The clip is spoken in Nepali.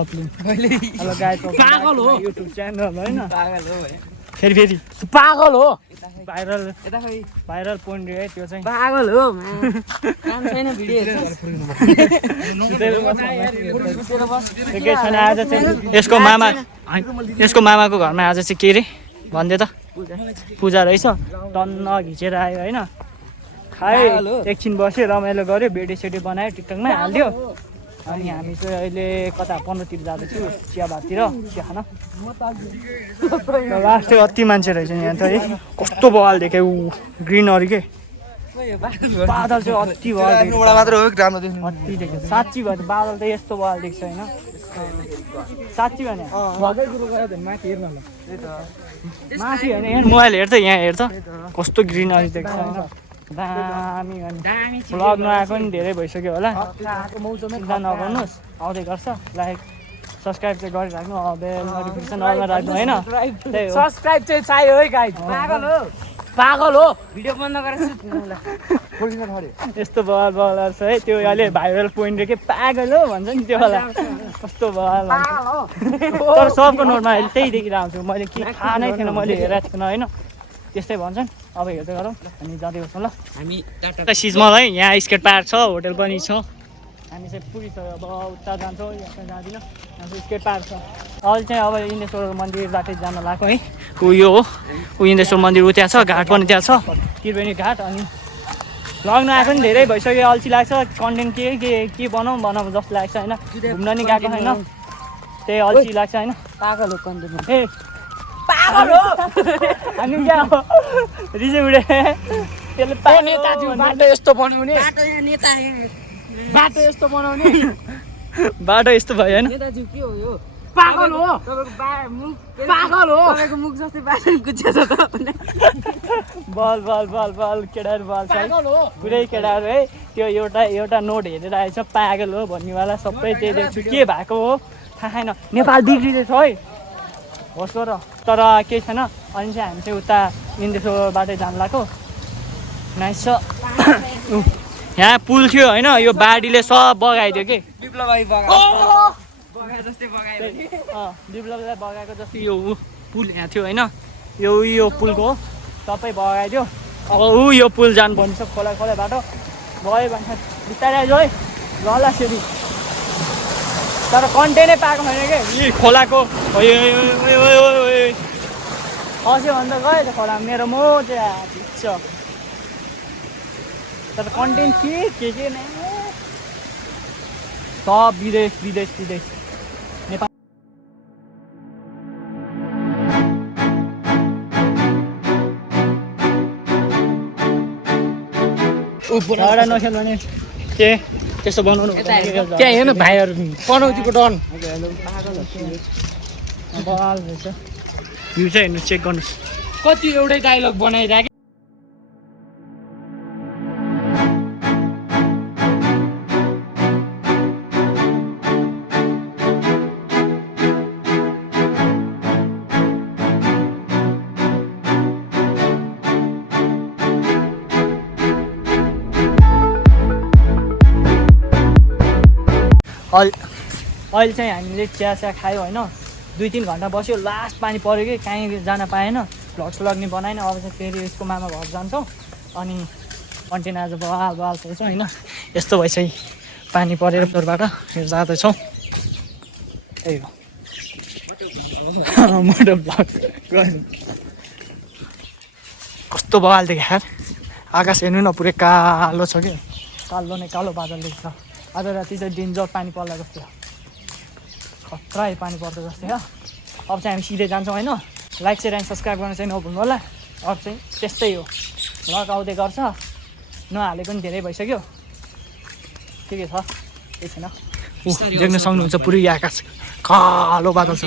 हेलो गाइस पागल हो युट्युब च्यानल हैन पागल हो फेरि पागल हो भाइरल यता खै भाइरल पोइन्ट है त्यो चाहिँ पागल हो काम छैन भिडियो के छैन आज चाहिँ यसको मामाको घरमा आज चाहिँ के रे भन्दै त पूजा रहेछ टन्न घिचेर आयो हैन खायो एकछिन बस्यो रमाइलो गर्यो भिडियो सेडियो बनायो टिकटकमा हाल्यो अनि हामी चाहिँ अहिले कता 15 तिर जाँदैछु चिया भाततिर चिया खान लास्ट चाहिँ अति मान्छे रहेछ यहाँ त है कस्तो बवाल देख्यो ग्रिनरी के बादल चाहिँ अति बवाल मात्र हो राम्रो देख्नु अति देख्यो साँच्ची भयो बादल त यस्तो बवाल देख्छ हैन साँच्ची भने भगै गुरु गयो त माथि हेर्न ल माथि होइन यहाँ मोबाइल हेर्छ यहाँ हेर्छ कस्तो ग्रिनरी देख्छ हैन दामी अनि भ्लग नआएको नि धेरै भइसक्यो होला चिन्ता नगर्नुहोस् आउँदै गर्छ लाइक सब्सक्राइब चाहिँ गरिराख्नु बेल नोटिफिकेसन अनमा राख्नु होइन त्यही हो सब्स्क्राइब चाहिँ चाहियो है गाइस पागल हो भिडियो बन्द गरेर यस्तो बवाल बवाल छ है त्यो अहिले भाइरल पोइन्ट के पागल हो भन्छ नि त्यो होला कस्तो बवाल तर सबको नोटमा अहिले त्यही देखिरहेको छु मैले के थाहा नै थिएन मैले हेरेको थिएन होइन त्यस्तै भन्छन् अब हेर्दै गरौँ हामी जाँदै गर्छौँ ल हामी सिजमल है यहाँ स्केट पार्क छ होटल पनि छ हामी चाहिँ पुगिसक्यो अब उता जान्छौँ यहाँ जाँदिनँ यहाँ चाहिँ स्केट पार्क छ अहिले चाहिँ अब इन्देश्वर मन्दिरबाटै जान लाग्यो है उयो हो इन्देश्वर मन्दिर उ त्यहाँ छ घाट पनि त्यहाँ छ त्रिवेणी घाट अनि लग्न आएको नि धेरै भइसक्यो अल्छी लाग्छ कन्टेन्ट के बनाउँ जस्तो लाग्छ होइन घुम्न नि गएको छैन त्यही अल्छी लाग्छ होइन पागल हो कन्टेन्ट ए पागल हो अनि क्या हो रिजे उडे त्यसले नेताजी बाटो यस्तो बनाउने बाटो यस्तो बनाउने बाटो यस्तो भयो होइन नेताजी के हो यो पागल हो पागल हो तपाईको मुख जस्तै बाटो गुच्छा छ त बल बल बल बल केटाहरू बल छ पुरै केटाहरू है त्यो एउटा नोट हेरेर आएछ पागल हो भन्नेवाला सबै त्यही देख्छु के भएको हो थाहा छैन नेपाल बिग्रिँदैछ है होस् र तर केही छैन अनि चाहिँ हामी चाहिँ उता इन्देश्वरबाटै जानु लाग्यो नाइस छ यहाँ पुल थियो होइन यो बाढीले सब बगाइदियो कि विप्लवलाई बगाए जस्तै बगायो विप्लवलाई बगाएको जस्तै यो पुल यहाँ थियो होइन यो पुलको सबै बगाइदियो अब यो पुल जानु पर्ने छ खोला बाटो गयो भने बिस्तारै आइज है ल फेरि तर कन्टेन्टै पाएको छैन कि यी खोलाको खस्यो भने त गयो त खोला मेरो म चाहिँ ठिक छ तर कन्टेन्ट के नै सब विदेश नेपाल एउटा नखेल भने के त्यस्तो बनाउनु त्यहाँ हेर्नु भाइहरू पनौतीको डन बवाल रहेछ भ्यू चाहिँ हेर्नु चेक गर्नुहोस् कति एउटै डायलग बनाइरहेको अहिले चाहिँ हामीले चिया खायो होइन 2-3 घन्टा बस्यो लास्ट पानी पऱ्यो कि कहीँ जान पाएन भ्लग नि बनाएन अब चाहिँ फेरि यसको मामा घर जान्छौँ अनि कन्टेन्ट आज बवाल पाउँछौँ होइन यस्तो भइसक्यो पानी परेर तोरबाट जाँदैछौँ त्यही हो मोटो भ्लग कस्तो बवाल देख्यो आकाश हेर्नु न पुरै कालो छ कि कालो बादल देख्छ आज राति चाहिँ डेन्जर पानी पर्ला जस्तो खतरा पानी पर्छ जस्तै हो अब चाहिँ हामी सिधै जान्छौँ होइन लाइक चाहिँ एन्ड सब्सक्राइब गर्न चाहिँ नभुल्नु होला अब चाहिँ त्यस्तै हो भ्लग आउँदै गर्छ नहालेको पनि धेरै भइसक्यो के छ केही छैन देख्न सक्नुहुन्छ पुरै आकाश कालो बादल छ